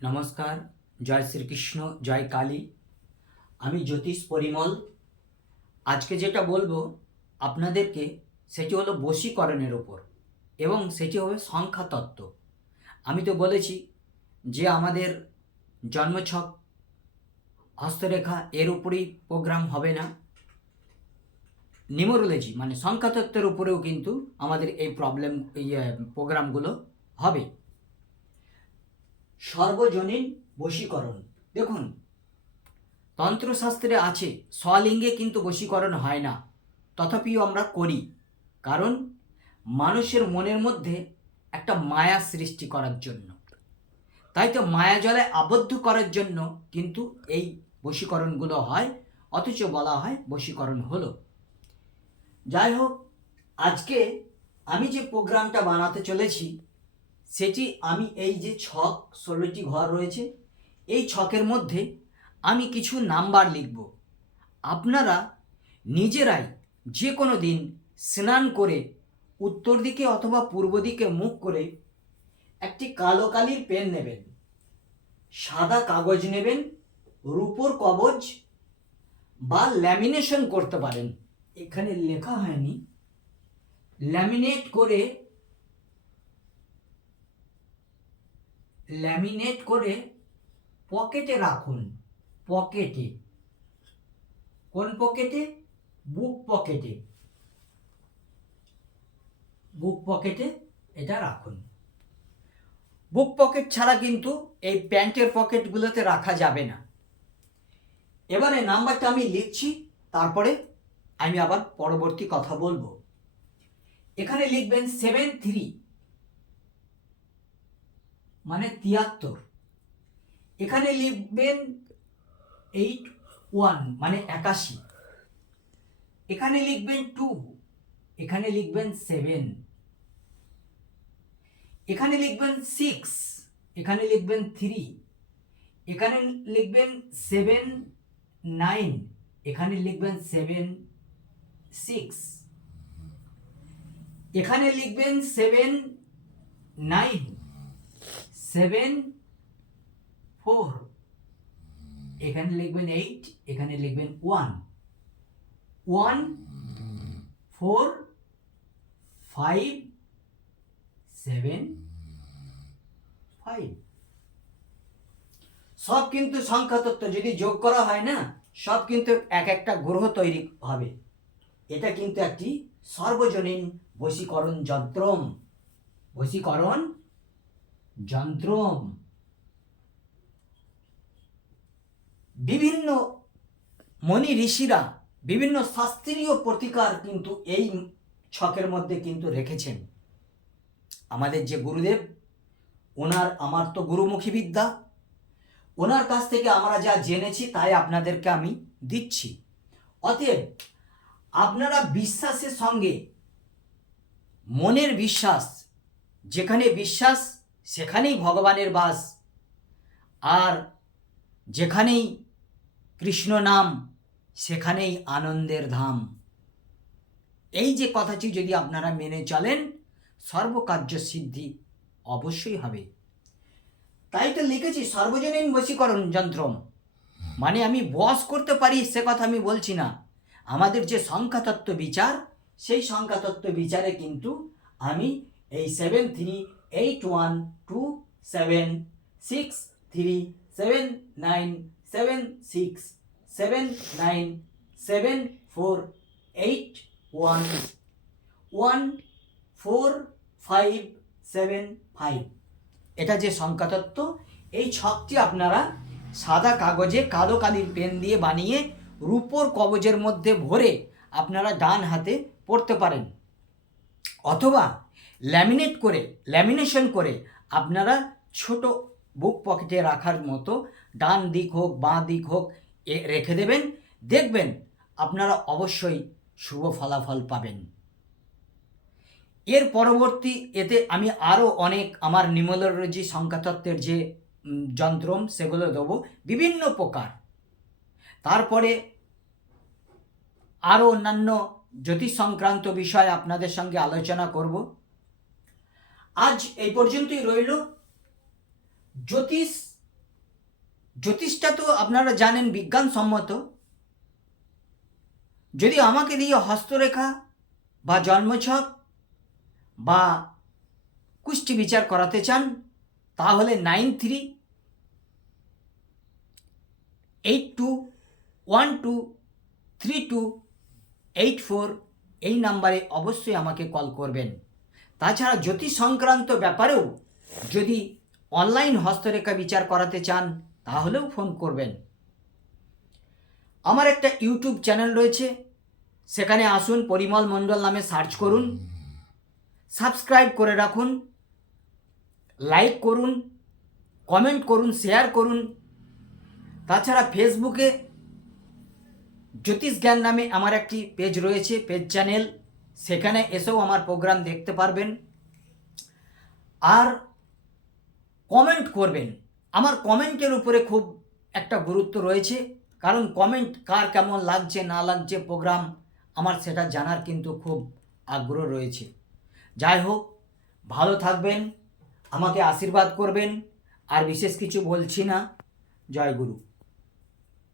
নমস্কার, জয় শ্রীকৃষ্ণ, জয় কালী। আমি জ্যোতিষ পরিমল। আজকে যেটা বলব আপনাদেরকে, সেটি হলো বশীকরণের ওপর এবং সেটি হবে সংখ্যা তত্ত্ব আমি তো বলেছি যে আমাদের জন্মছক হস্তরেখা এর উপরেই প্রোগ্রাম হবে না। নিউমোরোলজি মানে সংখ্যাতত্ত্বের উপরেও কিন্তু আমাদের এই প্রবলেম প্রোগ্রামগুলো হবে। সর্বজনীন বশীকরণ। দেখুন, তন্ত্রশাস্ত্রে আছে, স্বলিঙ্গে কিন্তু বশীকরণ হয় না, তথাপিও আমরা করি। কারণ, মানুষের মনের মধ্যে একটা মায়া সৃষ্টি করার জন্য। তাই তো মায়াজলে আবদ্ধ করার জন্য কিন্তু এই বশীকরণগুলো হয়, অথচ বলা হয় বশীকরণ হলো। যাই হোক, আজকে আমি যে প্রোগ্রামটা বানাতে চলেছি সেটি আমি এই যে ছক, ষোলোটি ঘর রয়েছে, এই ছকের মধ্যে আমি কিছু নাম্বার লিখব। আপনারা নিজেরাই যে কোনো দিন স্নান করে উত্তর দিকে অথবা পূর্ব দিকে মুখ করে একটি কালো কালির পেন নেবেন, সাদা কাগজ নেবেন, রূপোর কবজ বা ল্যামিনেশন করতে পারেন। এখানে লেখা হয়নি। ল্যামিনেট করে ল্যামিনেট করে পকেটে রাখুন পকেটে কোন পকেটে বুক পকেটে বুক পকেটে এটা রাখুন। বুক পকেট ছাড়া কিন্তু এই প্যান্টের পকেটগুলোতে রাখা যাবে না। এবারে নাম্বারটা আমি লিখছি, তারপরে আমি আবার পরবর্তী কথা বলব। এখানে লিখবেন সেভেন থ্রি মানে তিয়াত্তর। এখানে লিখবেন এইট ওয়ান মানে একাশি। এখানে লিখবেন টু, এখানে লিখবেন সেভেন। এখানে লিখবেন সিক্স, এখানে লিখবেন থ্রি। এখানে লিখবেন সেভেন, নাইন। এখানে লিখবেন সেভেন, সিক্স। এখানে লিখবেন সেভেন, নাইন। সেভেন ফোর এখানে লিখবেন এইট এখানে লিখবেন one one four five seven five সব কিন্তু সংখ্যাতত্ত্ব যদি যোগ করা হয় না, সব কিন্তু এক একটা গ্রহ তৈরি হবে। এটা কিন্তু একটি সর্বজনীন বশীকরণ যন্ত্রম। বশীকরণ যন্ত্রম। বিভিন্ন মনি ঋষিরা, বিভিন্ন শাস্ত্রীয় প্রতিকার কিন্তু এই ছকের মধ্যে কিন্তু রেখেছেন। আমাদের যে গুরুদেব, ওনার আমার তো গুরুমুখী বিদ্যা। ওনার কাছ থেকে আমরা যা জেনেছি তাই আপনাদেরকে আমি দিচ্ছি। অতএব আপনারা বিশ্বাসের সঙ্গে, মনের বিশ্বাস, যেখানে বিশ্বাস সেখানেই ভগবানের বাস। আর যেখানেই কৃষ্ণ নাম, সেখানেই আনন্দের ধাম। এই যে কথাটি যদি আপনারা মেনে চলেন, সর্বকার্য সিদ্ধি অবশ্যই হবে। তাই তো লিখেছি, সর্বজনীন বশীকরণ যন্ত্র মানে আমি বস করতে পারি, সে কথা আমি বলছি না। আমাদের যে সংখ্যাতত্ত্ব বিচার, সেই সংখ্যাতত্ত্ব বিচারে কিন্তু আমি এই seven three eight one two seven six three seven nine seven six seven nine seven four eight one one four five seven five এটা যে সংখ্যাতত্ত্ব, এই ছকটি আপনারা সাদা কাগজে কালো কালির পেন দিয়ে বানিয়ে রূপোর কবজের মধ্যে ভরে আপনারা ডান হাতে পড়তে পারেন। অথবা ল্যামিনেট করে ল্যামিনেশন করে আপনারা ছোট বুক পকেটে রাখার মতো ডান দিক হোক, বাঁ দিক হোক, এ রেখে দেবেন। দেখবেন আপনারা অবশ্যই শুভ ফলাফল পাবেন। এর পরবর্তী এতে আমি আরও অনেক আমার নিউমোলজি সংখ্যাতত্ত্বের যে যন্ত্রম, সেগুলো দেবো। বিভিন্ন প্রকার। তারপরে আরও অন্যান্য জ্যোতিষ সংক্রান্ত বিষয় আপনাদের সঙ্গে আলোচনা করব। আজ এই পর্যন্তই রইল। জ্যোতিষ জ্যোতিষটা তো আপনারা জানেন বিজ্ঞানসম্মত। যদি আমাকে দিয়ে হস্তরেখা বা জন্মছক বা কুষ্টি বিচার করাতে চান, তাহলে nine three eight two one two three two eight four এই নাম্বারে অবশ্যই আমাকে কল করবেন। তাছাড়া জ্যোতিষ সংক্রান্ত ব্যাপারেও যদি অনলাইন হস্তরেখা বিচার করাতে চান, তাহলেও ফোন করবেন। আমার একটা ইউটিউব চ্যানেল রয়েছে, সেখানে আসুন, পরিমল মণ্ডল নামে সার্চ করুন, সাবস্ক্রাইব করে রাখুন, লাইক করুন, কমেন্ট করুন, শেয়ার করুন। তাছাড়া ফেসবুকে জ্যোতিষ জ্ঞান নামে আমার একটি পেজ রয়েছে, পেজ চ্যানেল। সেখানে এসেও আমার প্রোগ্রাম দেখতে পারবেন। আর কমেন্ট করবেন। আমার কমেন্টের উপরে খুব একটা গুরুত্ব রয়েছে। কারণ কমেন্ট কার কেমন লাগছে, না লাগছে প্রোগ্রাম আমার সেটা জানার কিন্তু খুব আগ্রহ রয়েছে। যাই হোক, ভালো থাকবেন, আমাকে আশীর্বাদ করবেন, আর বিশেষ কিছু বলছি না। জয় গুরু।